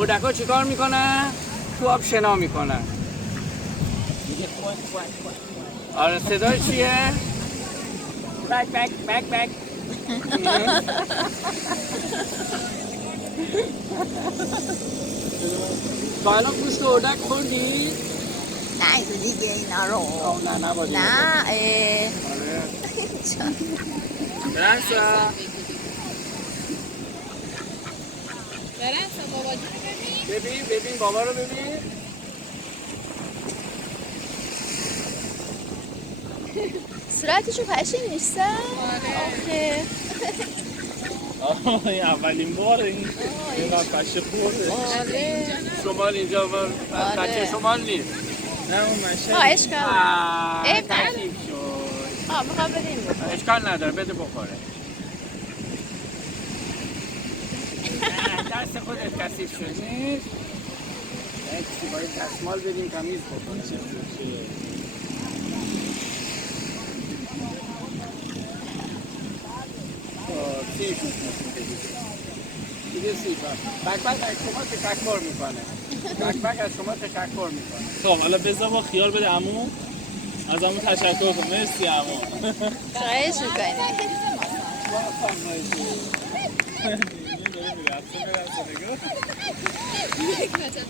اردک‌ها چیکار میکنن؟ تو آب شنا میکنن. آره صدای چیه؟ بک بک بک بک. تا الان گوشت اردک خوردی؟ نه تو دیگه اینا رو نه نباید نه آره برنسا بابا جون ببین بابا رو ببین. صورتشو پشه نیسته؟ آخه این اولین بار اینقدر پشه خورده. آره شمال اینجا بچه شمال نیست. نه اون مشه اشکال عیب نداره. میخوام بدیم بخور اشکال نداره بده بخوره. دست خودت کثیف شد نیست. باید دستمال بدیم تمیز بکنه. سیف دیگه سیف بک بک از شما تشکر میکنه. بک بک از شما تشکر میکنه. خب حالا بذار با خیال بده عمو. از عمو تشکر کن. مرسی عمو. خواهش میکنی یک بچه